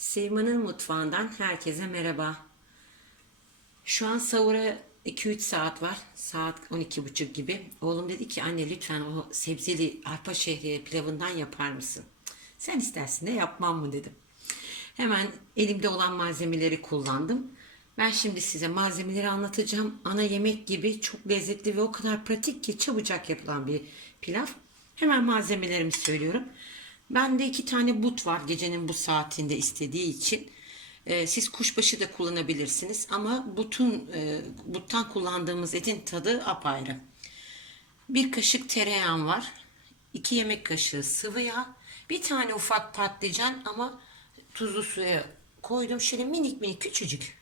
Sevman'ın mutfağından herkese merhaba. Şu an sahura 2-3 saat var. Saat 12.30 gibi. Oğlum dedi ki anne lütfen o sebzeli arpa şehriye pilavından yapar mısın? Sen istersin de yapmam mı dedim. Hemen elimde olan malzemeleri kullandım. Ben şimdi size malzemeleri anlatacağım. Ana yemek gibi çok lezzetli ve o kadar pratik ki çabucak yapılan bir pilav. Hemen malzemelerimi söylüyorum. Bende iki tane but var gecenin bu saatinde istediği için. Ee, siz kuşbaşı da kullanabilirsiniz ama butun e, buttan kullandığımız etin tadı apayrı. Bir kaşık tereyağım var. 2 yemek kaşığı sıvı yağ. Bir tane ufak patlıcan ama tuzlu suya koydum. Şöyle minik minik küçücük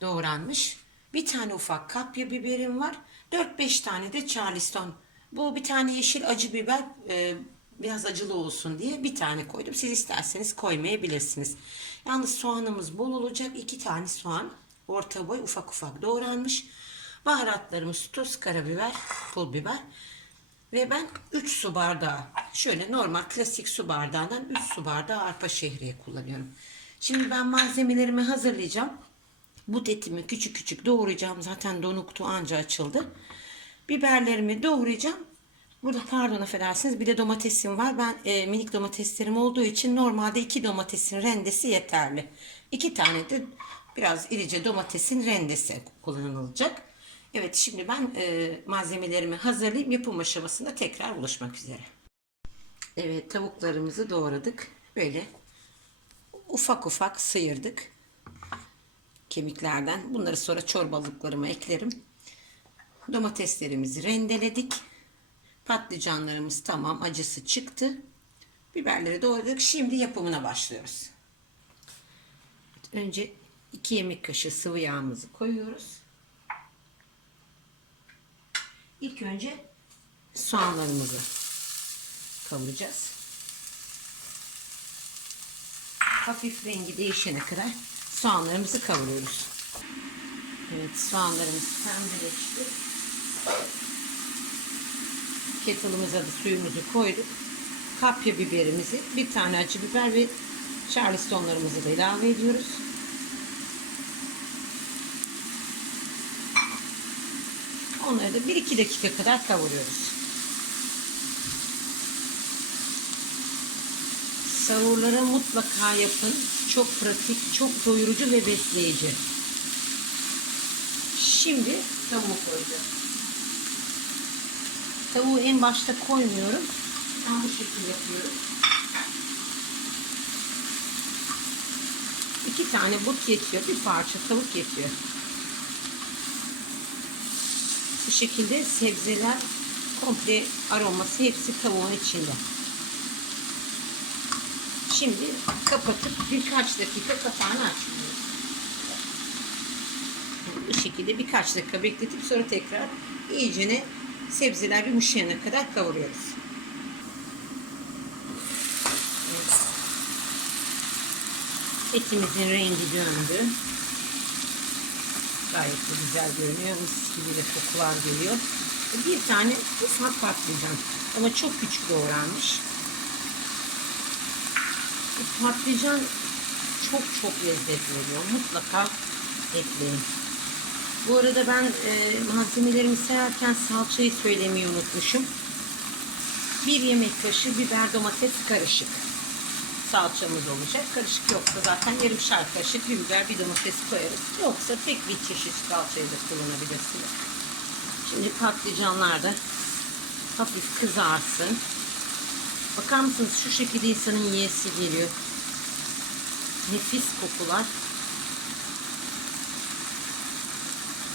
doğranmış. Bir tane ufak kapya biberim var. 4-5 tane de charleston. Bu bir tane yeşil acı biber e, biraz acılı olsun diye bir tane koydum. Siz isterseniz koymayabilirsiniz. Yalnız soğanımız bol olacak. 2 tane soğan orta boy ufak ufak doğranmış. Baharatlarımız tuz, karabiber, pul biber. Ve ben 3 su bardağı şöyle normal klasik su bardağından 3 su bardağı arpa şehriye kullanıyorum. Şimdi ben malzemelerimi hazırlayacağım. But etimi küçük küçük doğrayacağım. Zaten donuktu anca açıldı. Biberlerimi doğrayacağım. Burada pardon affedersiniz bir de domatesim var. Ben e, minik domateslerim olduğu için normalde iki domatesin rendesi yeterli. İki tane de biraz irice domatesin rendesi kullanılacak. Evet şimdi ben e, malzemelerimi hazırlayayım. Yapım aşamasında tekrar buluşmak üzere. Evet tavuklarımızı doğradık. Böyle ufak ufak sıyırdık kemiklerden. Bunları sonra çorbalıklarıma eklerim. Domateslerimizi rendeledik. Patlıcanlarımız tamam acısı çıktı. Biberleri doğradık. Şimdi yapımına başlıyoruz. Önce 2 yemek kaşığı sıvı yağımızı koyuyoruz. İlk önce soğanlarımızı kavuracağız. Hafif rengi değişene kadar soğanlarımızı kavuruyoruz. Evet soğanlarımız pembeleşti. Kettle'ımıza da suyumuzu koyduk. Kapya biberimizi, bir tane acı biber ve charlestonlarımızı da ilave ediyoruz. Onları da 1-2 dakika kadar kavuruyoruz. Sahurları mutlaka yapın. Çok pratik, çok doyurucu ve besleyici. Şimdi tavuğu koyacağım. Tavuğu en başta koymuyorum. Ben bu şekilde yapıyorum. İki tane but yetiyor. Bir parça tavuk yetiyor. Bu şekilde sebzeler komple aroması hepsi tavuğun içinde. Şimdi kapatıp birkaç dakika kapağını açıyoruz. Bu şekilde birkaç dakika bekletip sonra tekrar iyicene sebzeler yumuşayana kadar kavuruyoruz. Evet. Etimizin rengi döndü. Gayet de güzel görünüyor. Mis gibi de kokular geliyor. Bir tane ufak patlıcan ama çok küçük doğranmış. Bu patlıcan çok çok lezzetli oluyor. Mutlaka ekleyin. Bu arada ben e, malzemelerimi sayarken salçayı söylemeyi unutmuşum. Bir yemek kaşığı biber domates karışık. Salçamız olacak. Karışık yoksa zaten yarımşar kaşık bir biber bir domates koyarız. Yoksa tek bir çeşit salçayı da kullanabilirsiniz. Şimdi patlıcanlar da hafif kızarsın. Bakar mısınız şu şekilde insanın yiyesi geliyor. Nefis kokular.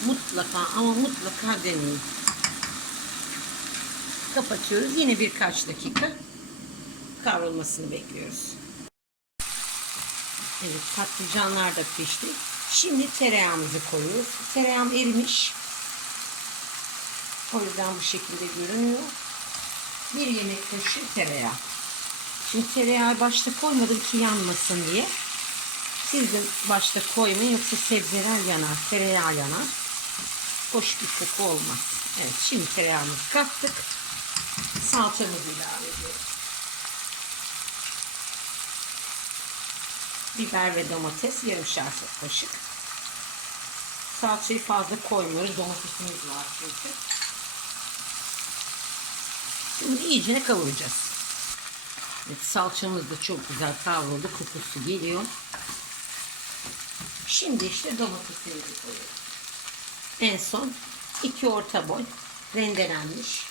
Mutlaka ama mutlaka deneyin. Kapatıyoruz. Yine birkaç dakika kavrulmasını bekliyoruz. Evet patlıcanlar da pişti. Şimdi tereyağımızı koyuyoruz. Tereyağım erimiş. O yüzden bu şekilde görünüyor. Bir yemek kaşığı tereyağı. Şimdi tereyağı başta koymadım ki yanmasın diye. Siz de başta koymayın yoksa sebzeler yanar, tereyağı yanar. Hoş bir koku olmaz. Evet şimdi tereyağımızı kattık. Salçamızı ilave ediyoruz. Biber ve domates yarımşar kaşık. Salçayı fazla koymuyoruz. Domatesimiz var çünkü. Şimdi iyice kavuracağız. Evet, salçamız da çok güzel kavruldu. Kokusu geliyor. Şimdi işte domatesimizi koyuyoruz. En son iki orta boy rendelenmiş.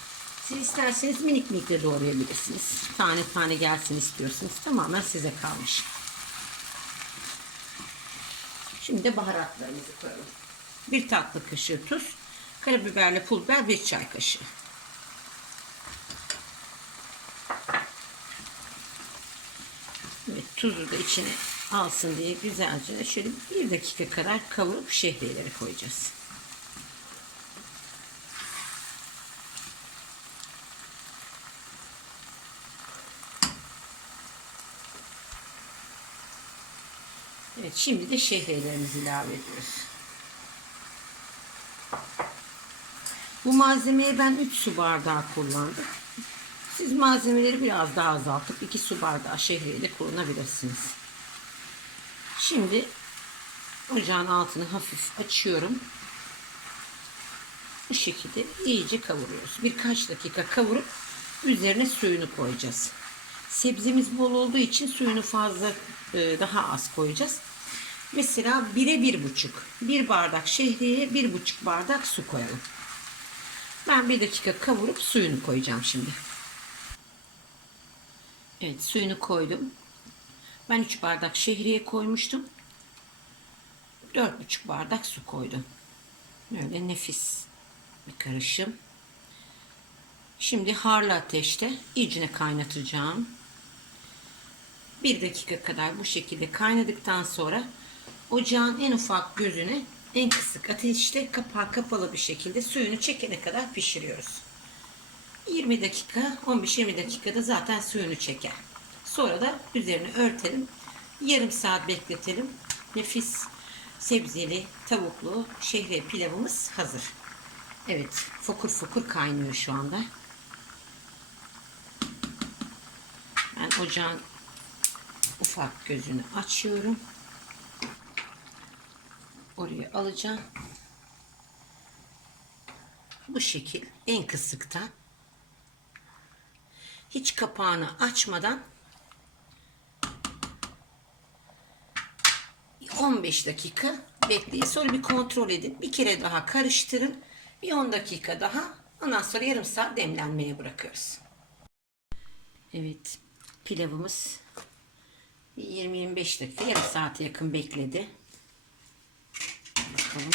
Siz isterseniz minik minik de doğrayabilirsiniz. Tane tane gelsin istiyorsanız tamamen size kalmış. Şimdi de baharatlarımızı koyalım. Bir tatlı kaşığı tuz, karabiberle pul biber bir çay kaşığı. Evet, tuzu da içine alsın diye güzelce şöyle bir dakika kadar kavurup şehriyeleri koyacağız. Evet, şimdi de şehriyelerimizi ilave ediyoruz. Bu malzemeyi ben 3 su bardağı kullandım. Siz malzemeleri biraz daha azaltıp 2 su bardağı şehriye kullanabilirsiniz. Şimdi ocağın altını hafif açıyorum. Bu şekilde iyice kavuruyoruz. Birkaç dakika kavurup üzerine suyunu koyacağız. Sebzemiz bol olduğu için suyunu fazla e, daha az koyacağız. Mesela bire bir buçuk. Bir bardak şehriyeye bir buçuk bardak su koyalım. Ben bir dakika kavurup suyunu koyacağım şimdi. Evet suyunu koydum. Ben 3 bardak şehriye koymuştum. 4,5 bardak su koydum. Böyle nefis bir karışım. Şimdi harlı ateşte iyicine kaynatacağım. Bir dakika kadar bu şekilde kaynadıktan sonra ocağın en ufak gözüne en kısık ateşte kapağı kapalı bir şekilde suyunu çekene kadar pişiriyoruz. 20 dakika 15-20 dakikada zaten suyunu çeker. Sonra da üzerine örtelim. Yarım saat bekletelim. Nefis sebzeli, tavuklu şehriye pilavımız hazır. Evet, fokur fokur kaynıyor şu anda. Ben ocağın ufak gözünü açıyorum. Oraya alacağım. Bu şekil en kısıkta hiç kapağını açmadan 15 dakika bekleyin. Sonra bir kontrol edin. Bir kere daha karıştırın. Bir 10 dakika daha. Ondan sonra yarım saat demlenmeye bırakıyoruz. Evet. Pilavımız 20-25 dakika yarım saate yakın bekledi. Bakalım.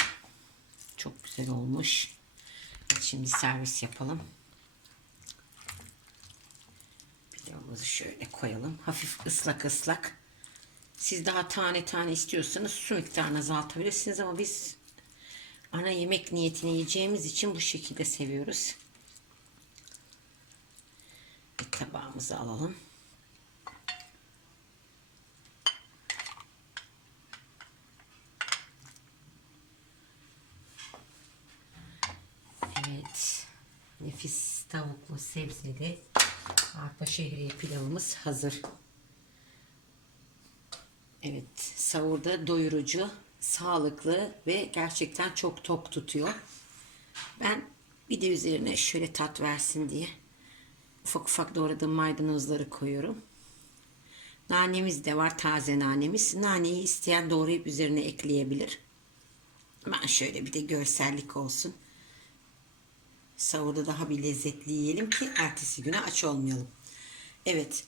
Çok güzel olmuş. Şimdi servis yapalım. Pilavımızı şöyle koyalım. Hafif ıslak ıslak. Siz daha tane tane istiyorsanız su miktarını azaltabilirsiniz ama biz ana yemek niyetini yiyeceğimiz için bu şekilde seviyoruz. Bir tabağımızı alalım. Evet. Nefis tavuklu sebzeli arpa şehriye pilavımız hazır. Evet, sahurda doyurucu, sağlıklı ve gerçekten çok tok tutuyor. Ben bir de üzerine şöyle tat versin diye ufak ufak doğradığım maydanozları koyuyorum. Nanemiz de var, taze nanemiz. Naneyi isteyen doğrayıp üzerine ekleyebilir. Ben şöyle bir de görsellik olsun. Sahurda daha bir lezzetli yiyelim ki ertesi güne aç olmayalım. Evet,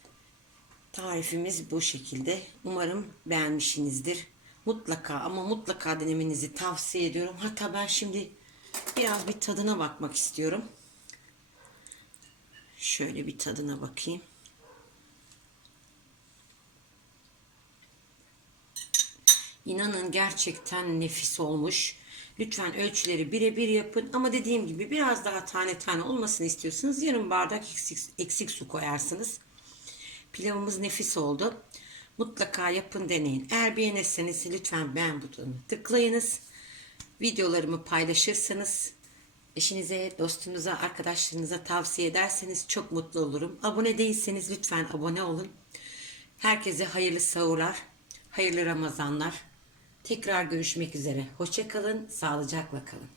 Tarifimiz bu şekilde. Umarım beğenmişsinizdir. Mutlaka ama mutlaka denemenizi tavsiye ediyorum. Hatta ben şimdi biraz bir tadına bakmak istiyorum. Şöyle bir tadına bakayım. İnanın gerçekten nefis olmuş. Lütfen ölçüleri birebir yapın ama dediğim gibi biraz daha tane tane olmasını istiyorsanız yarım bardak eksik, eksik su koyarsınız. Pilavımız nefis oldu. Mutlaka yapın deneyin. Eğer beğenirseniz lütfen beğen butonuna tıklayınız. Videolarımı paylaşırsanız eşinize, dostunuza, arkadaşlarınıza tavsiye ederseniz çok mutlu olurum. Abone değilseniz lütfen abone olun. Herkese hayırlı sahurlar, Hayırlı Ramazanlar. Tekrar görüşmek üzere. Hoşça kalın, sağlıcakla kalın.